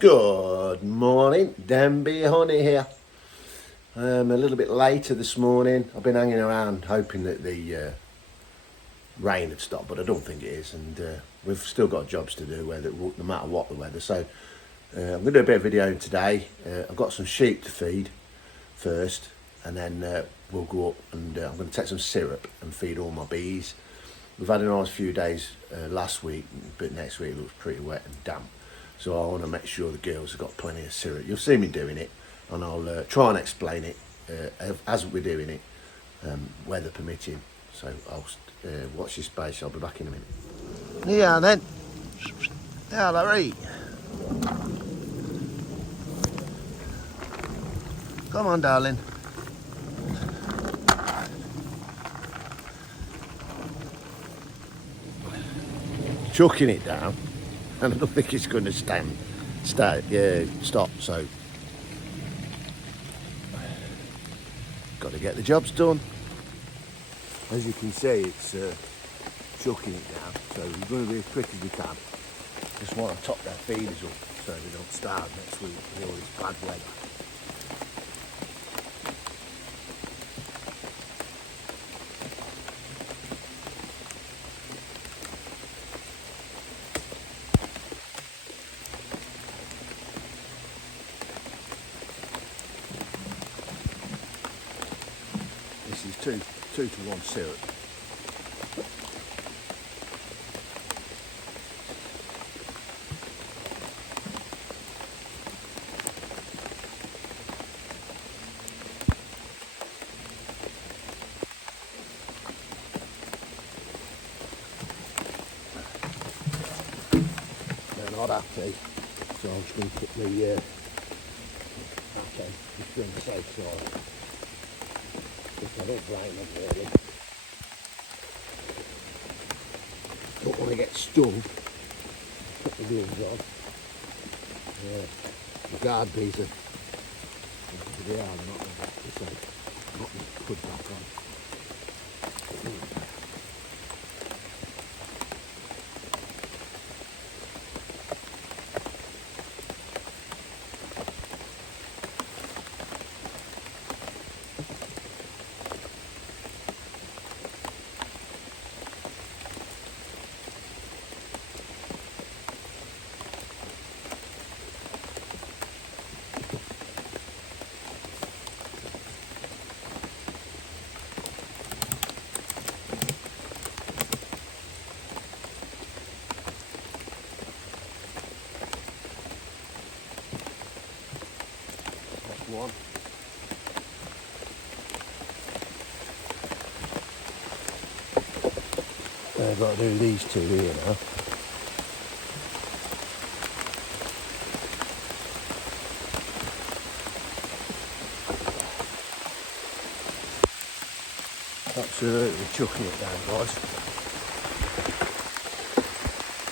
Good morning, Denby Honey here. A little bit later this morning. I've been hanging around hoping that the rain had stopped, but I don't think it is, and we've still got jobs to do no matter what the weather. So I'm going to do a bit of video today. I've got some sheep to feed first, and then we'll go up and I'm going to take some syrup and feed all my bees. We've had a nice few days last week, but next week it looks pretty wet and damp. So I want to make sure the girls have got plenty of syrup. You'll see me doing it, and I'll try and explain it as we're doing it, weather permitting. So I'll watch this space. I'll be back in a minute. Yeah, then. Yeah, Larry. Come on, darling. Chucking it down, and I don't think it's going to stop. So got to get the jobs done. As you can see, it's chucking it down, so we're going to be as quick as we can. Just want to top their feeders up so they don't starve next week with all this bad weather. This is 2-to-1 syrup. They're not happy, so I'm just going to put the just bring the safe side. I don't blame them really. Don't want to get stung. Put the gloves on. The guard bees are they're not so not the hood back on. One. I've got to do these two here now. Absolutely chucking it down, guys.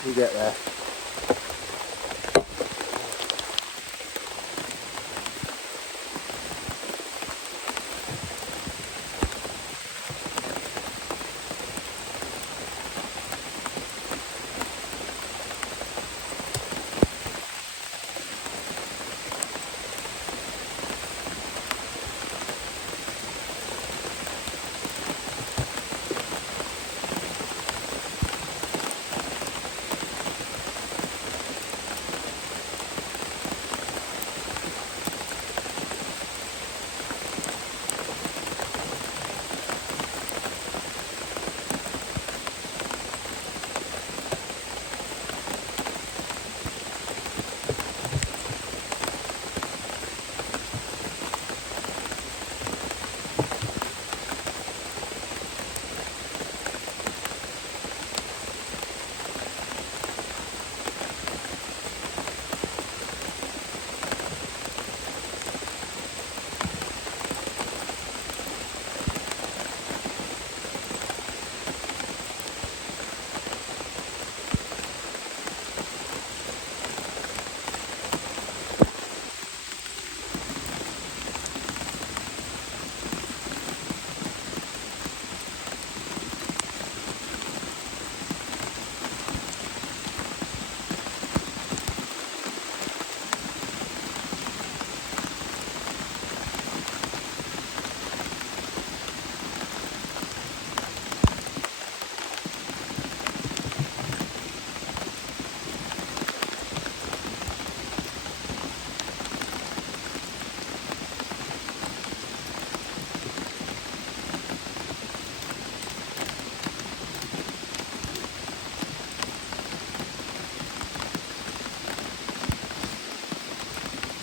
We get there.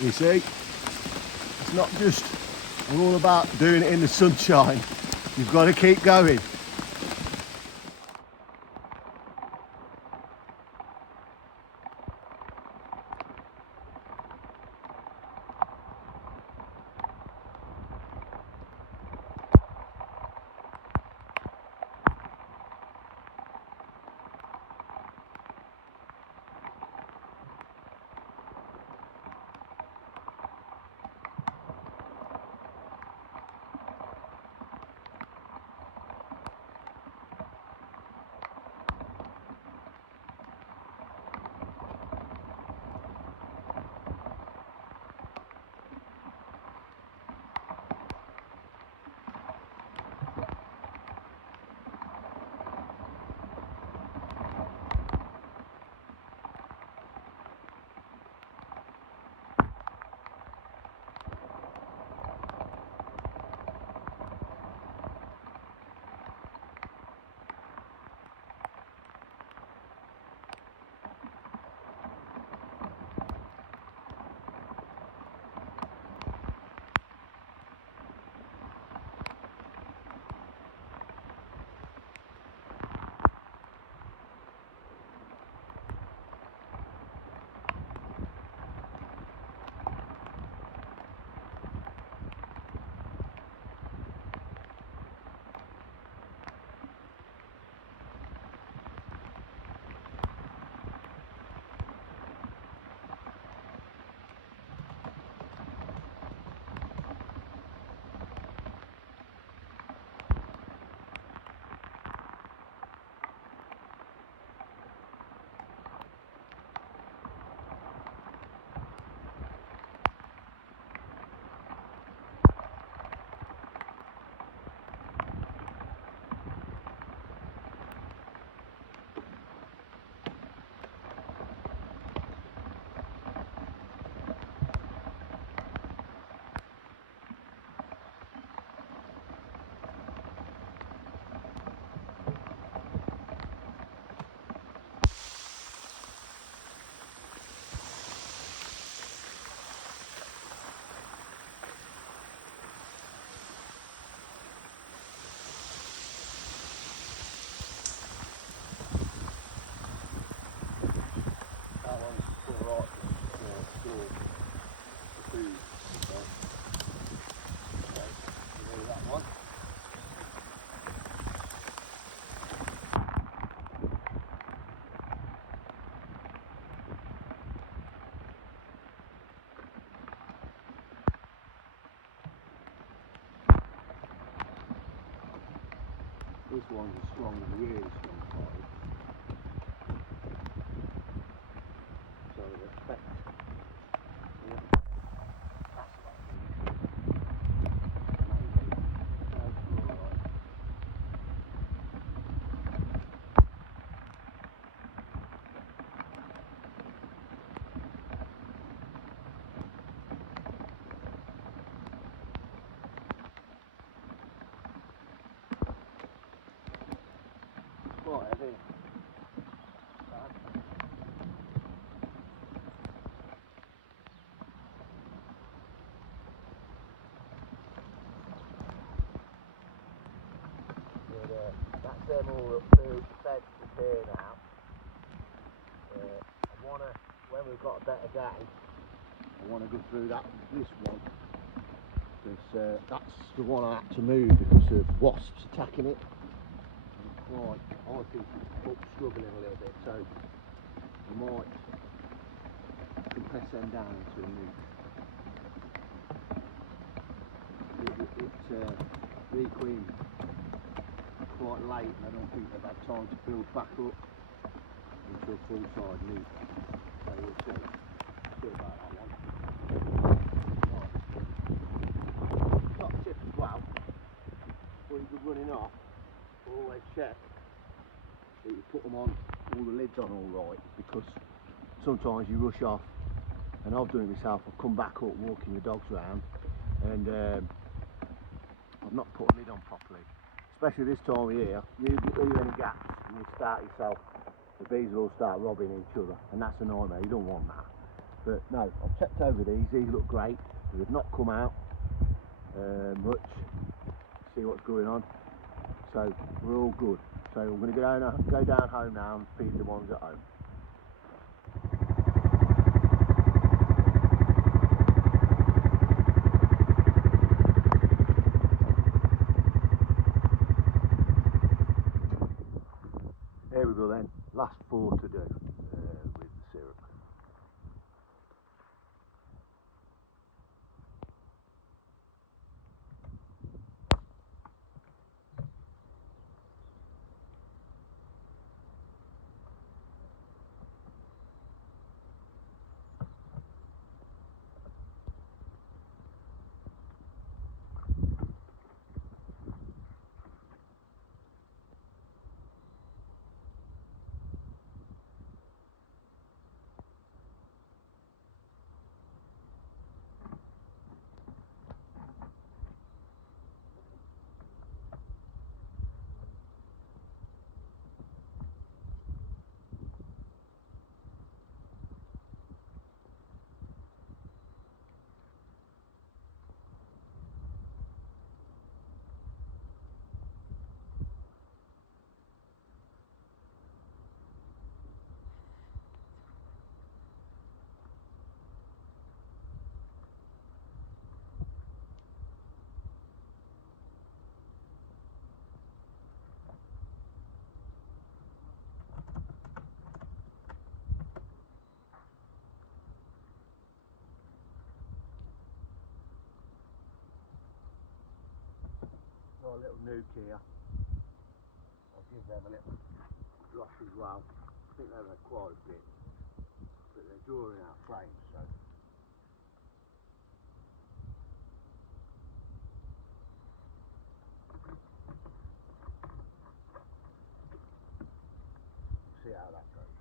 You see, it's not just all about doing it in the sunshine. You've got to keep going. This one's a strong, really strong fight. So I expect. Yeah. Quite heavy. That's them all up through fed to here now. I wanna, when we've got a better day, I wanna go through this one. Because that's the one I had to move because of wasps attacking it. Right, I think it's struggling a little bit, so I might compress them down into a meat. It requeened quite late and I don't think they've had time to build back up into a full-size meat. So we'll see. See about that one. Right. Top tip as well, when you're running off, always check that you put them on, all the lids on all right, because sometimes you rush off, and I've done it myself. I've come back up walking the dogs around and I've not put a lid on properly, especially this time of year. You leave any gaps and you start yourself, the bees will all start robbing each other, and that's a nightmare. You don't want that. But no, I've checked over these. These look great. They've not come out much. See what's going on. So we're all good. So we're going to go down home now and feed the ones at home. Here we go then. Last 4 to do with the syrup. Got a little nuke here. I'll give them a little brush as well. I think they've had quite a bit, but they're drawing out flames, so. See how that goes.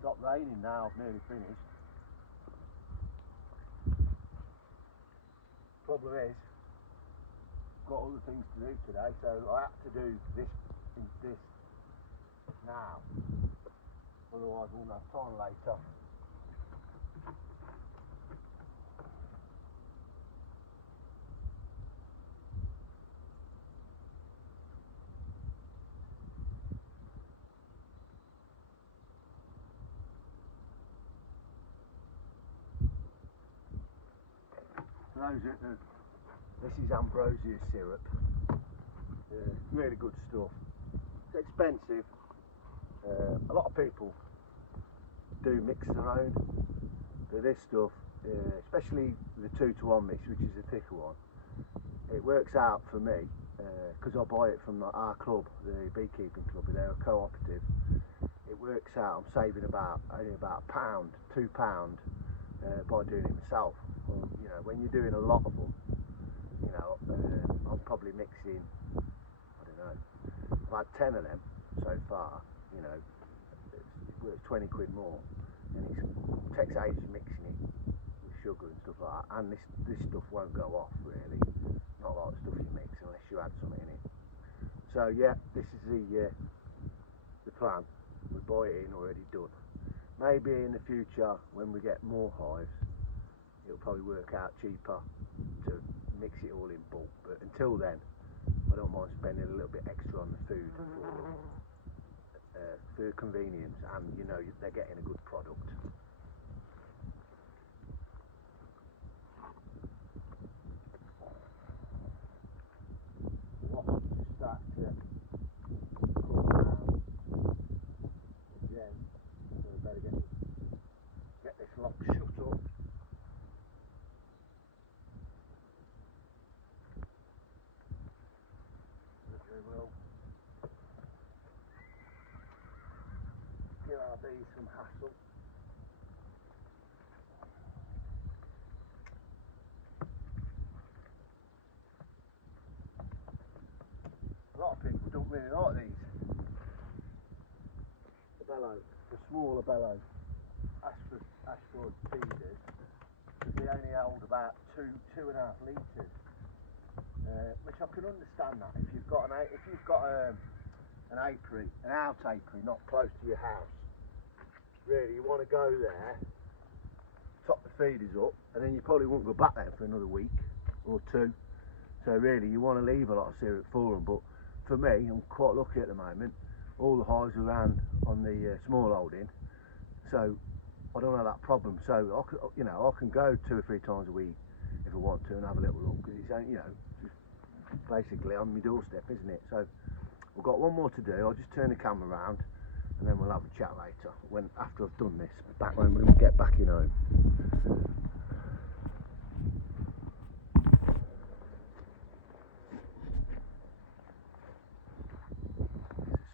Stopped raining now, I've nearly finished. Problem is, I've got other things to do today, so I have to do this now. Otherwise I won't have time later. This is ambrosia syrup. Really good stuff. It's expensive. A lot of people do mix their own, but this stuff, especially the 2-to-1 mix, which is the thicker one, it works out for me because I buy it from our club, the beekeeping club. They're a cooperative. It works out. I'm saving only about £1, £2 by doing it myself. Well, you know, when you're doing a lot of them, you know, I'm probably mixing, I don't know, I've had 10 of them so far. You know, it's worth 20 quid more, and it takes ages mixing it with sugar and stuff like that. And this stuff won't go off really, not like the stuff you mix unless you add something in it. So yeah, this is the plan. We buy it in already done. Maybe in the future when we get more hives, it'll probably work out cheaper to mix it all in bulk, but until then I don't mind spending a little bit extra on the food for convenience, and you know they're getting a good product. Start to come around again, so we better get this lock shut up. We will give our bees some hassle. A lot of people don't really like these. The bellow, the smaller bellow. That's for for feeders. They only hold about 2.5 litres, which I can understand that if you've got an apiary, an out apiary, not close to your house. Really, you want to go there, top the feeders up, and then you probably won't go back there for another week or two. So really, you want to leave a lot of syrup for them. But for me, I'm quite lucky at the moment. All the hives are around on the small holding, so I don't have that problem. So I can go 2 or 3 times a week if I want to and have a little look, because it's just basically on my doorstep, isn't it? So we've got one more to do. I'll just turn the camera around and then we'll have a chat later after I've done this, back when we get back in home.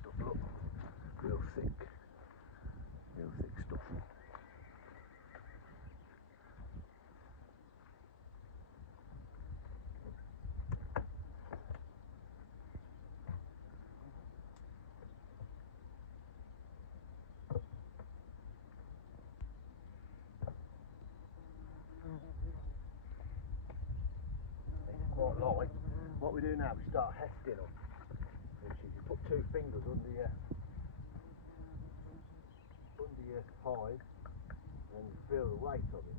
Stuff, look, real thick stuff. Quite light. What we do now, we start hefting them. Which is you put 2 fingers under your hive and you feel the weight of it.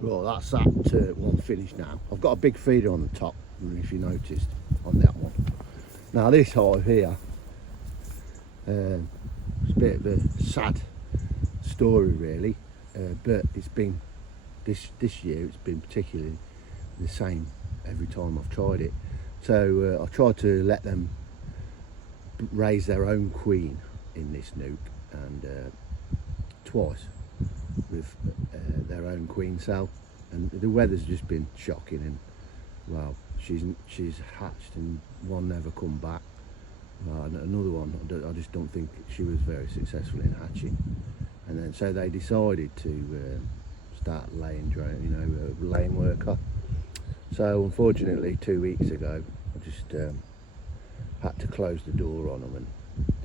Well, that's that one finished now. I've got a big feeder on the top, if you noticed, on that one. Now this hive here, it's a bit of a sad story really, but it's been, this year it's been particularly the same every time I've tried it. So I tried to let them raise their own queen in this nuke, and twice with their own queen cell, and the weather's just been shocking, and well, she's hatched and one never come back, and another one I just don't think she was very successful in hatching, and then so they decided to start laying drone, laying worker. So unfortunately 2 weeks ago I just had to close the door on them and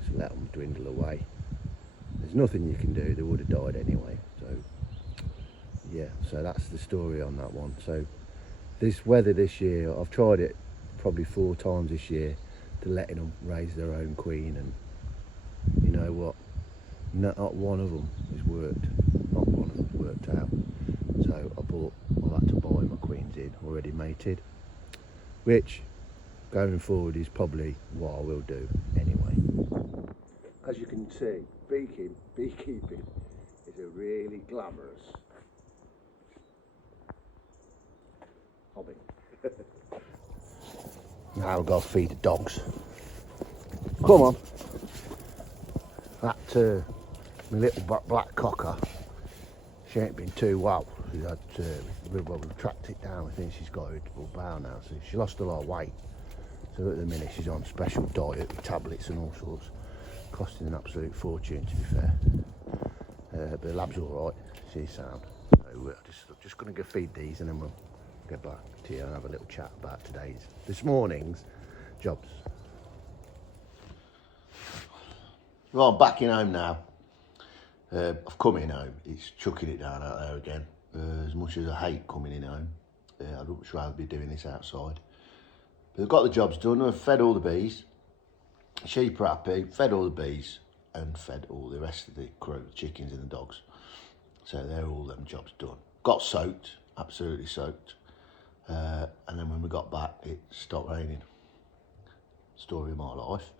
just let them dwindle away. There's nothing you can do, they would have died anyway. So yeah, so that's the story on that one. So this weather this year, I've tried it probably 4 times this year to letting them raise their own queen, and you know what, not one of them has worked, not one of them worked out. So I had to buy my queens in already mated, which going forward is probably what I will do anyway. As you can see, beekeeping is a really glamorous hobby. Now I'll go feed the dogs. Come on. That my little black cocker, she ain't been too well. She's had, we've tracked it down. I think she's got irritable bowel now, so she lost a lot of weight. So at the minute she's on special diet with tablets and all sorts, costing an absolute fortune, to be fair. But the lab's all right, she's sound. So just going to go feed these, and then we'll get back to you and have a little chat about this morning's jobs. Well, I'm back in home now. I've come in home. It's chucking it down out there again. As much as I hate coming in home, I'd much rather be doing this outside. But I've got the jobs done. I've fed all the bees. Sheep are happy. Fed all the bees. and fed all the rest of the crew, chickens and the dogs. So they're all them jobs done. Got soaked, absolutely soaked. And then when we got back, it stopped raining. Story of my life.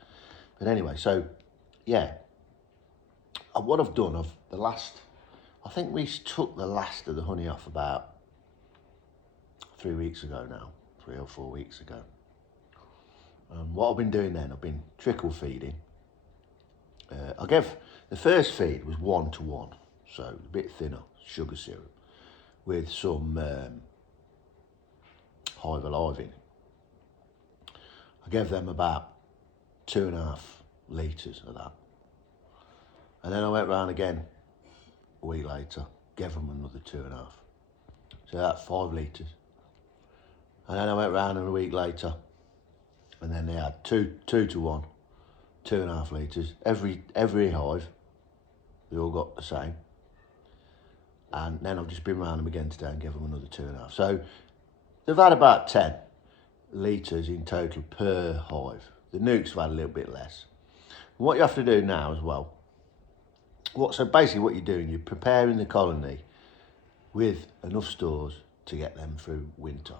But anyway, so yeah, what I've done, I think we took the last of the honey off about 3 weeks ago now, 3 or 4 weeks ago. What I've been doing then, I've been trickle feeding. The first feed was 1-to-1, so a bit thinner, sugar syrup, with some Hive Alive in it. I gave them about 2.5 litres of that. And then I went round again a week later, gave them another 2.5. So that's 5 litres. And then I went round a week later, and then they had 2-to-1, 2.5 litres. Every hive, they all got the same. And then I've just been round them again today and gave them another 2.5. So they've had about 10 litres in total per hive. The nukes have had a little bit less. And what you have to do now as well, so basically what you're doing, you're preparing the colony with enough stores to get them through winter.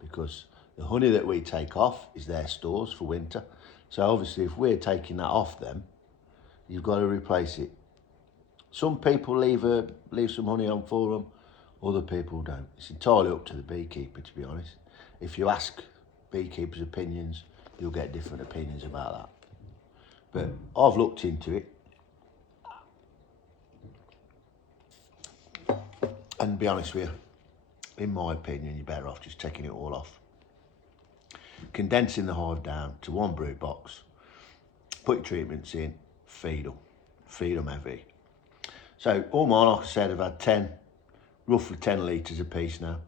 Because the honey that we take off is their stores for winter. So obviously if we're taking that off them, you've got to replace it. Some people leave some honey on for them, other people don't. It's entirely up to the beekeeper, to be honest. If you ask beekeepers' opinions, you'll get different opinions about that. But I've looked into it. And to be honest with you, in my opinion, you're better off just taking it all off. Condensing the hive down to one brood box, put your treatments in, feed them heavy. So all mine, like I said, I've had roughly 10 litres a piece now.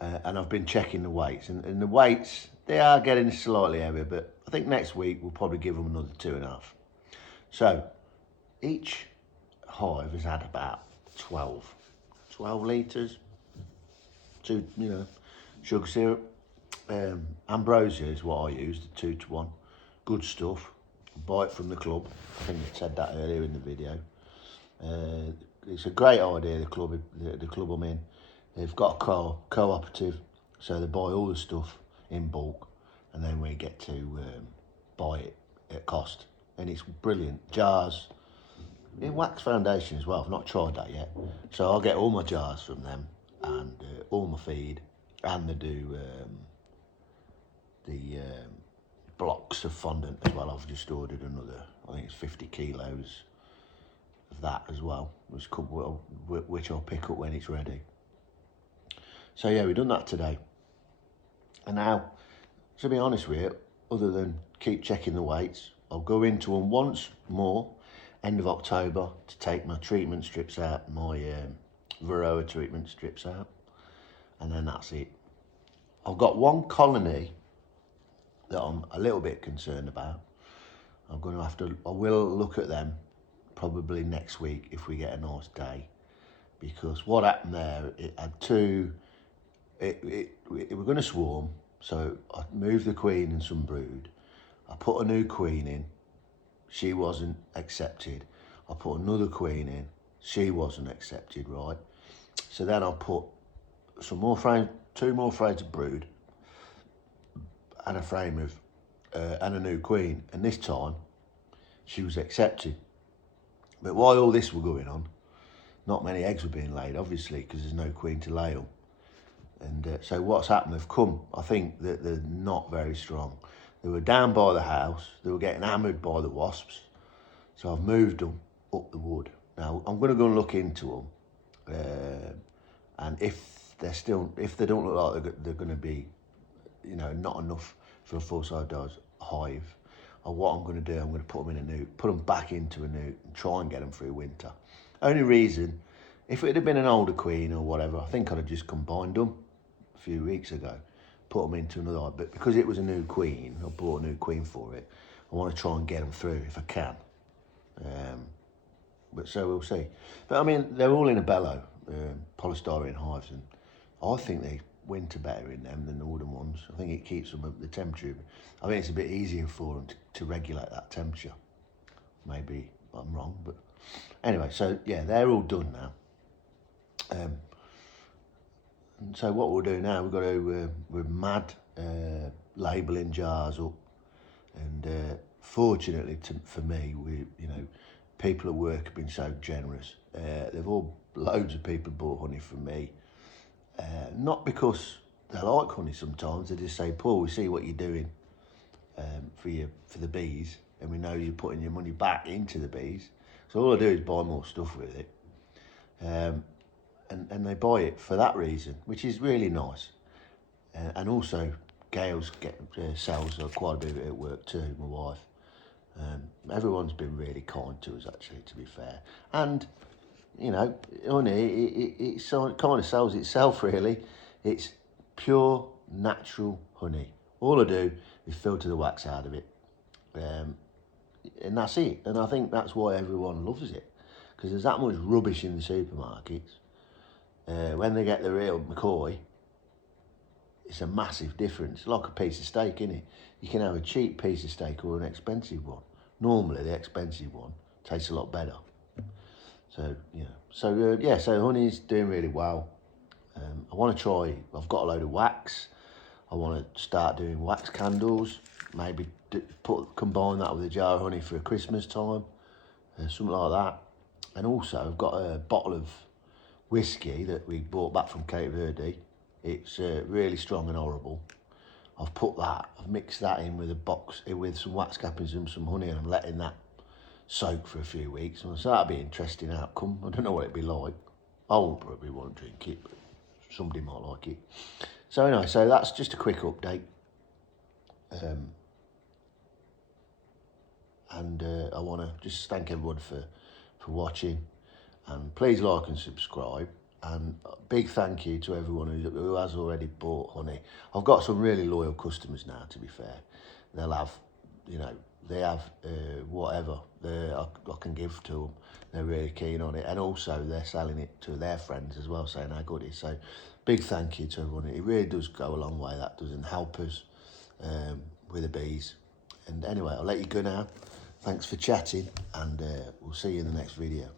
And I've been checking the weights. And the weights, they are getting slightly heavier, but I think next week we'll probably give them another 2.5. So each hive has had about 12 litres, sugar syrup. Ambrosia is what I use, the 2-to-1. Good stuff. Buy it from the club. I think I said that earlier in the video. It's a great idea, the club I'm in. They've got a cooperative, so they buy all the stuff in bulk, and then we get to buy it at cost. And it's brilliant. Jars, in wax foundation as well. I've not tried that yet. So I'll get all my jars from them, and all my feed, and they do the blocks of fondant as well. I've just ordered another, I think it's 50 kilos of that as well, which I'll pick up when it's ready. So yeah, we've done that today. And now, to be honest with you, other than keep checking the weights, I'll go into them once more, end of October, to take my treatment strips out, my Varroa treatment strips out, and then that's it. I've got one colony that I'm a little bit concerned about. I will look at them probably next week if we get a nice day, because what happened there, it had it were going to swarm, so I moved the queen and some brood. I put a new queen in, she wasn't accepted. I put another queen in, she wasn't accepted, right? So then I put some more frames, 2 more frames of brood, and a frame of and a new queen, and this time she was accepted. But while all this were going on, not many eggs were being laid, obviously, because there's no queen to lay them. And so what's happened, they've come, I think that they're not very strong. They were down by the house, they were getting hammered by the wasps, so I've moved them up the wood. Now I'm going to go and look into them, and if they don't look like they're going to be, not enough for a full-size hive, what I'm going to do, I'm going to put them back into a nuke and try and get them through winter. Only reason, if it had been an older queen or whatever, I think I'd have just combined them a few weeks ago, put them into another hive. But because it was a new queen, I bought a new queen for it, I want to try and get them through if I can. But so we'll see. But I mean, they're all in a bellow, polystyrene hives, and I think they winter better in them than the wooden ones. I think it keeps them at the temperature. I think it's a bit easier for them to regulate that temperature. Maybe I'm wrong, but anyway, so yeah, they're all done now. And so what we'll do now, we've got to, we're mad labelling jars up, and fortunately for me, people at work have been so generous. Loads of people bought honey from me, not because they like honey sometimes, they just say, Paul, we see what you're doing for the bees, and we know you're putting your money back into the bees, so all I do is buy more stuff with it. And they buy it for that reason, which is really nice. And also, Gail's sells quite a bit of it at work too, my wife. Everyone's been really kind to us, actually, to be fair. And, you know, honey, it kind of sells itself, really. It's pure, natural honey. All I do is filter the wax out of it. And that's it. And I think that's why everyone loves it. Because there's that much rubbish in the supermarkets. When they get the real McCoy, it's a massive difference. Like a piece of steak, innit? You can have a cheap piece of steak or an expensive one. Normally, the expensive one tastes a lot better. So, yeah. So honey's doing really well. I want to try, I've got a load of wax. I want to start doing wax candles. Maybe combine that with a jar of honey for a Christmas time. Something like that. And also, I've got a bottle of whiskey that we bought back from Cape Verde. It's really strong and horrible. I've mixed that in with with some wax cappings and some honey, and I'm letting that soak for a few weeks. And so that'll be an interesting outcome. I don't know what it'd be like. I won't probably want to drink it, but somebody might like it. So anyway, so that's just a quick update. I want to just thank everyone for watching, and please like and subscribe, and a big thank you to everyone who has already bought honey. I've got some really loyal customers now, to be fair. They'll have, they have whatever I can give to them. They're really keen on it, and also they're selling it to their friends as well, saying how good it is. So big thank you to everyone. It really does go a long way, that does, and help us with the bees. And anyway, I'll let you go now. Thanks for chatting, and we'll see you in the next video.